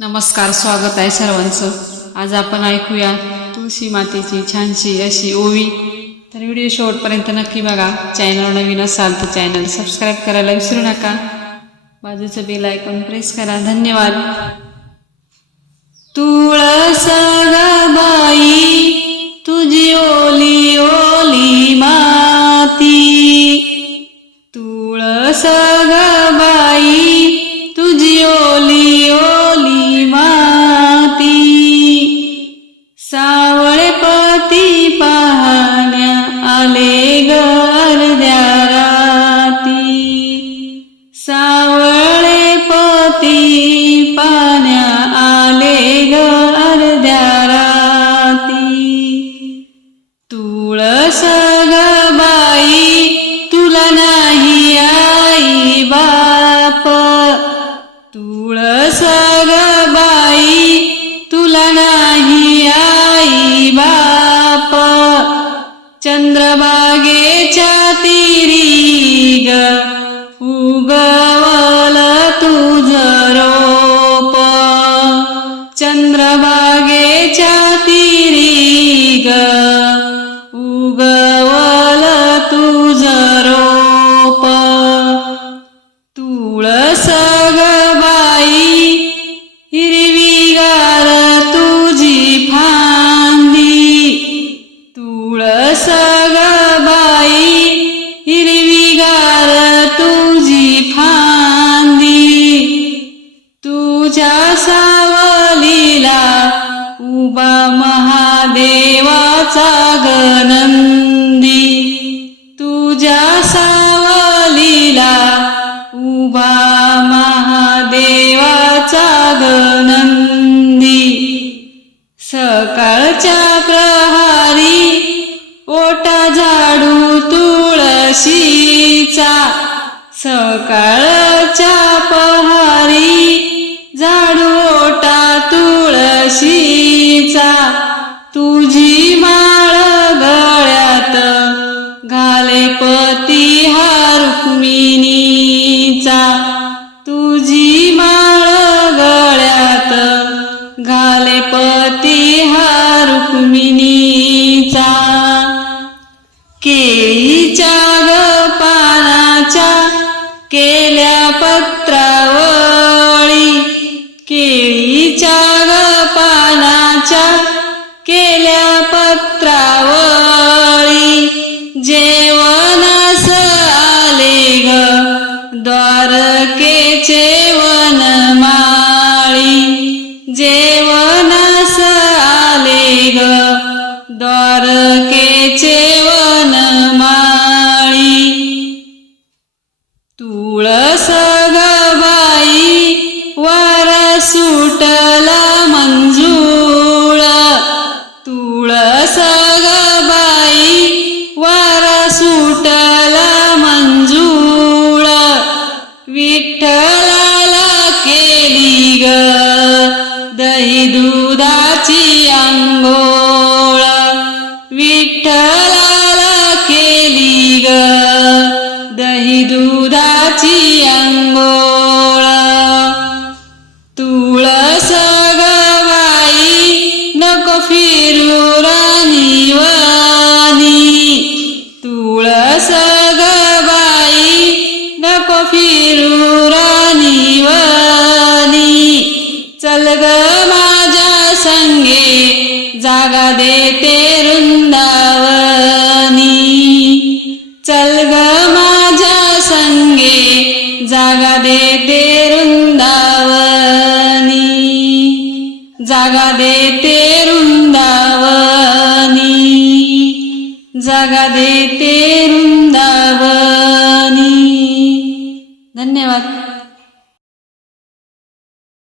नमस्कार स्वागत आहे सर्वांचं. आज आपण ऐकूया तुळशी मातेची छानशी अशी ओवी. तर व्हिडिओ शेवटपर्यंत नक्की बघा. चॅनल नवीन असाल तर चॅनल सबस्क्राईब करायला विसरू नका. बाजूचं बेल आयकॉन प्रेस करा. धन्यवाद. तुळस ग बाई तुझी ओली ओली माती. तुळस ग सावळे पती पाहण्या आले ग अर्ध्या राती. सावळे पती पाहण्या आले ग अर्ध्या राती. तुळस ग बाई तुला नाही आई बाप. तुळस चंद्रबागेच्या तिरी ग. उगवल तुझ रोप. चंद्रबागेच्या महादेवाचा गनंदी तुझ्या सावलीला उभा महादेवाचा गनंदी. सकाळच्या प्रहारी ओटा झाडू तुळशीचा सकाळच्या पहारी झाडू ओटा तुळशीचा. तुझी माळ गळ्यात घाले पती हा रुक्मिणीचा. तुझी माळ गळ्यात घाले पती हा रुक्मिणीचा. द्वारकेचे वनमाळी जेवणास आले ग. द्वारकेचे वनमाळी दुधाची आंघोळ. विठ्ठलाला केली ग. दही दुधाची आंघोळ. तुळस गवाई नको फिरू राणीवानी तुळस गवाई नको फिरू राणीवानी चल ग मा जागा देते वृंदावनी. चल ग माझ्या संगे जागा देते वृंदावनी. जागा देते वृंदावनी. जागा देते वृंदावनी. धन्यवाद.